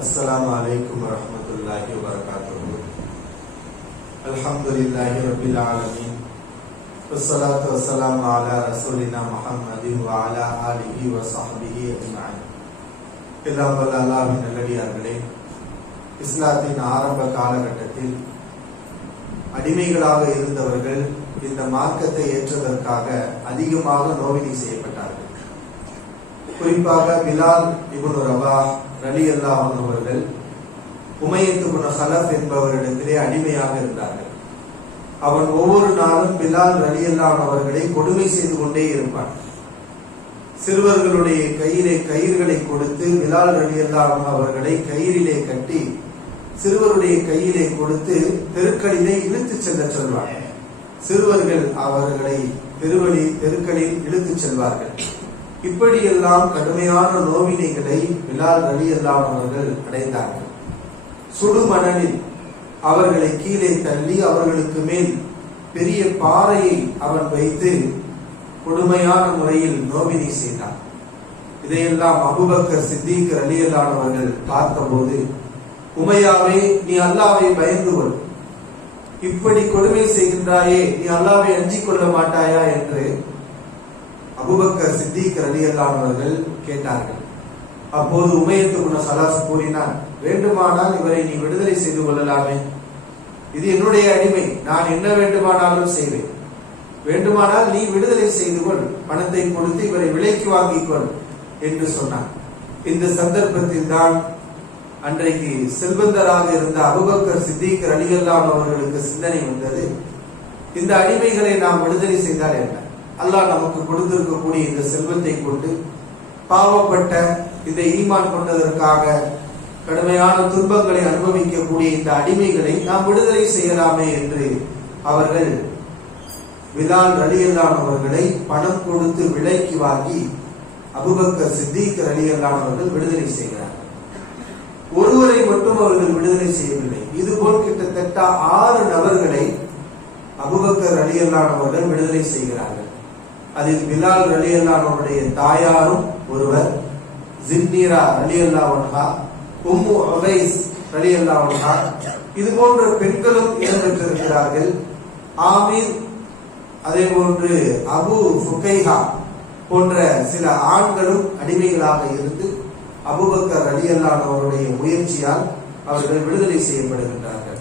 अस्सलामु अलैकुम वरहमतुल्लाहि वबरकातुहू। अल्हम्दुलिल्लाहि रब्बिल आलमीन वस्सलातु वस्सलामु अला रसूलिना मुहम्मदिन व अला आलिहि व ஸஹ்பிஹி அஜ்மஈன்। எல்லாம் வல்ல அல்லாஹ்வின் நல்லடியார்களே, இஸ்லாத்தின் ஆரம்ப காலகட்டத்தில் அடிமைகளாக இருந்தவர்கள் இந்த மார்க்கத்தை ஏற்றதற்காக அதிகமாக நோவினை செய்யப்பட்டார்கள். குறிப்பாக பிலால் இப்னு ரபாஹ் ரலியல்லாஹு அன்ஹு அவர்கள் உமையத் இப்னு ஹலஃப் என்பவரிடத்திலே அடிமையாக இருந்தார்கள். அவன் ஒவ்வொரு நாளும் பிலால் ரலியல்லாஹு அன்ஹு அவர்களை கொடுமை செய்து கொண்டே இருப்பான். சிறுவர்களுடைய கையிலே கயிறுகளை கொடுத்து பிலால் ரலியல்லாஹு அன்ஹு அவர்களை கயிறிலே கட்டி சிறுவருடைய கையிலே கொடுத்து தெருக்களிலே இழுத்துச் செல்ல சொல்வார். சிறுவர்கள் அவர்களை தெருக்களில் இழுத்துச் செல்வார்கள். இப்படியெல்லாம் கடுமையான நோவினைகளை பிலால் ரலியல்லாஹு அன்ஹு அவர்கள் அடைந்தார்கள். சுடுமணலில் அவர்களை கீழே தள்ளி அவர்களுக்கு மேல் பெரிய பாறையை அவன் வைத்து கொடுமையான முறையில் நோவினை செய்தான். இதையெல்லாம் அபூபக்கர் சித்திக் ரலியல்லாஹு அன்ஹு அவர்கள் பார்த்தபோது, உமையாவே, நீ அல்லாஹ்வை பயந்து கொள், இப்படி கொடுமை செய்கின்றாயே, நீ அல்லாஹ்வை அஞ்சிக் கொள்ள மாட்டாயா என்று அபூபக்கர் சித்திக் ரலியல்லாஹு அன்ஹு அவர்கள் கேட்டார்கள். அப்போது உமையத் இப்னு ஹலஃப் கூறினான், வேண்டுமானால் இவரை நீ விடுதலை செய்து கொள்ளலாமே, இது என்னுடைய அடிமை, நான் என்ன வேண்டுமானாலும் செய்வேன், வேண்டுமானால் நீ விடுதலை செய்து கொள், பணத்தை கொடுத்து இவரை விலைக்கு வாங்கிக் கொள் என்று சொன்னான். இந்த சந்தர்ப்பத்தில் தான் அன்றைக்கு செல்வந்தராக இருந்த அபூபக்கர் சித்திக் ரலியல்லாஹு அன்ஹு அவர்களுக்கு சிந்தனை வந்தது, இந்த அடிமைகளை நாம் விடுதலை செய்தால் என்ன, அல்லாஹ் நமக்கு கொடுத்திருக்கக்கூடிய இந்த செல்வத்தை கொண்டு பாவப்பட்ட இந்த ஈமான் கொண்டதற்காக கடுமையான துன்பங்களை அனுபவிக்கக்கூடிய இந்த அடிமைகளை நாம் விடுதலை செய்யலாமே என்று அவர்கள் பிலால் ரலியல்லாஹு அன்ஹு அவர்களை பணம் கொடுத்து விலைக்கு வாங்கி அபூபக்கர் சித்திக் ரலியல்லாஹு அன்ஹு அவர்கள் விடுதலை செய்கிறார்கள். ஒருவரை மட்டும் அவர்கள் விடுதலை செய்யவில்லை, இதுபோல் கிட்டத்தட்ட 6 நபர்களை அபூபக்கர் ரலியல்லாஹு அன்ஹு அவர்கள் விடுதலை செய்கிறார்கள். அதில் பிலால் ரலியல்லாஹு அன்ஹு அவருடைய தாயாரும் ஒருவர், ஜின்னீரா ரலியல்லாஹு அன்ஹா, உம்மு உபைஸ் ரலியல்லாஹு அன்ஹா, இது போன்ற பெண்களும் இடம்பெற்றிருக்கிறார்கள். ஆமீர், அதே போன்று அபு ஃபுகைஹா போன்ற சில ஆண்களும் அடிமைகளாக இருந்து அபூபக்கர் ரலியல்லாஹு அன்ஹு அவருடைய முயற்சியால் அவர்கள் விடுதலை செய்யப்படுகின்றார்கள்.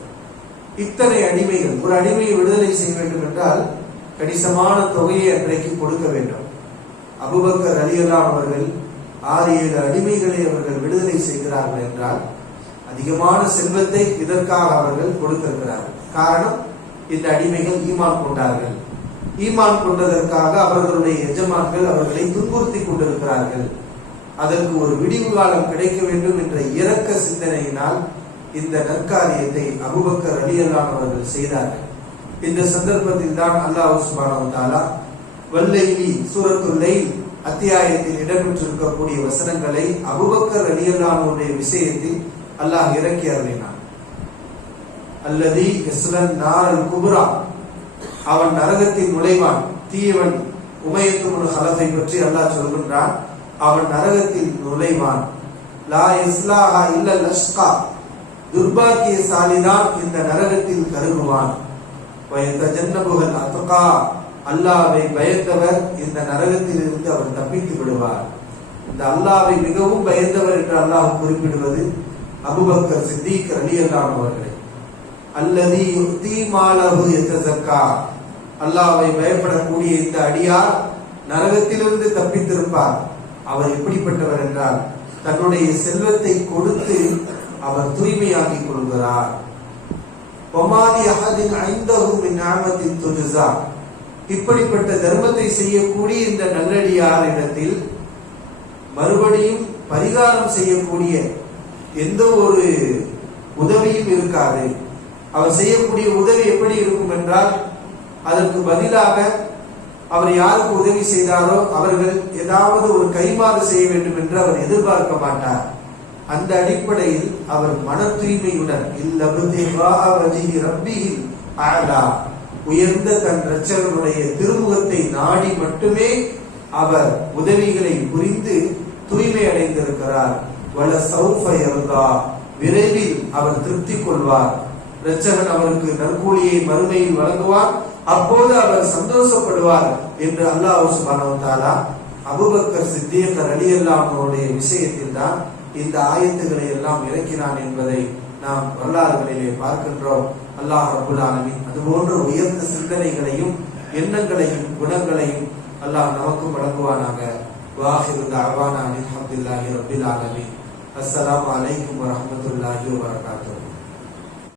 இத்தனை அடிமைகள், ஒரு அடிமையை விடுதலை செய்ய வேண்டும் என்றால் கணிசமான தொகையை அன்றைக்கு கொடுக்க வேண்டும். அபூபக்கர் ரலியல்லாஹு அன்ஹு அவர்கள் 6-7 அடிமைகளை அவர்கள் விடுதலை செய்கிறார்கள் என்றால் அதிகமான செல்வத்தை இதற்காக அவர்கள் கொடுத்திருக்கிறார்கள். காரணம், இந்த அடிமைகள் ஈமான் கொண்டார்கள். ஈமான் கொண்டதற்காக அவர்களுடைய எஜமான்கள் அவர்களை துன்புறுத்தி கொண்டிருக்கிறார்கள். அதற்கு ஒரு விடிவு காலம் கிடைக்க வேண்டும் என்ற இரக்க சிந்தனையினால் இந்த நற்காரியத்தை அபூபக்கர் ரலியல்லாஹு அன்ஹு அவர்கள் செய்தார்கள். இந்த சந்தர்ப்பத்தில் தான் அல்லாஹ் சுப்ஹானஹு வ தஆலா வல்லைலி சூரத்துல் லைல் அத்தியாயத்தில் இடம்பெற்றிருக்கக்கூடிய வசனங்களை அபூபக்கர் ரலியல்லாஹு அன்ஹு அவருடைய விஷயத்தில் அல்லாஹ் இறக்கி அருளினான். அல்லதி யஸ்லன் நாரல் குப்ரா, அவன் நரகத்தில் நுழைவான், தீயவன். உமையத் இப்னு ஹலஃபை பற்றி அல்லாஹ் சொல்கின்றான், அவன் நரகத்தில் நுழைவான். லா யஸ்லாஹா இல்லல் அஷ்கா, துர்பாக்கியசாலிதான் இந்த நரகத்தில் கருகுவான். வயதஜன்னபுல் அத்கா, அல்லாஹ்வை பயந்தவர் இந்த நரகத்தில் இருந்து அவர் தப்பித்து விடுவார். இந்த அல்லாஹ்வை மிகவும் பயந்தவர் என்று அல்லாஹ் குறிப்பிடுவது அபூபக்கர் சித்திக் ரலியல்லாஹு அன்ஹு அவர்களை. அல்லதி யுக்தி மாலஹு யதஸக்கா, அல்லாஹ்வை பயப்படக்கூடிய இந்த அடியார் நரகத்திலிருந்து தப்பித்திருப்பார். அவர் எப்படிப்பட்டவர் என்றால் தன்னுடைய செல்வத்தை கொடுத்து அவர் தூய்மையாக்கிக் கொள்கிறார். வமாலி அஹதின் ஐந்தஹு மின் நிஅமத்தின் துஜ்ஸா, இப்படிப்பட்ட தர்மத்தை செய்யக்கூடிய இந்த நல்லடியார் இடத்தில் மறுபடியும் பரிகாரம் செய்யக்கூடிய எந்த ஒரு உதவியும் இருக்காது. அவர் செய்யக்கூடிய உதவி எப்படி இருக்கும் என்றால், அதற்கு பதிலாக அவர் யாருக்கு உதவி செய்தாரோ அவர்கள் ஏதாவது ஒரு கைமாறு செய்ய வேண்டும் என்று அவர் எதிர்பார்க்க மாட்டார். அந்த அடிப்படையில் அவர் மன தூய்மையுடன் உயர்ந்த தன் இரட்சகனுடைய திருமுகத்தை நாடி மட்டுமே அவர் உதவிகளை புரிந்து தூய்மை அடைந்திருக்கிறார். வல சௌஃப யர்தா, விரைவில் அவர் திருப்தி கொள்வார். இரட்சகன் அவருக்கு நற்கூலியை மறுமையில் வழங்குவார், அப்போது அவர் சந்தோஷப்படுவார் என்று அல்லாஹ் சுப்ஹானஹு வ தஆலா அபூபக்கர் சித்தீக் ரலியல்லாஹு அன்ஹுடைய விஷயத்தில் தான் இந்த ஆயத்துக்களை எல்லாம் இறக்கினான் என்பதை நாம் வரலாறுகளிலே பார்க்கின்றோம். அல்லாஹ் ரப்பல் ஆலமீன் அதுபோன்ற உயர்ந்த சிந்தனைகளையும் எண்ணங்களையும் குணங்களையும் அல்லாஹ் நமக்கு வழங்குவானாக. வாஹிரு தஅவானா அல்ஹம்துலில்லாஹி ரப்பில் ஆலமீன். அஸ்ஸலாமு அலைக்கும் வரஹ்மத்துல்லாஹி வபரகாத்துஹு.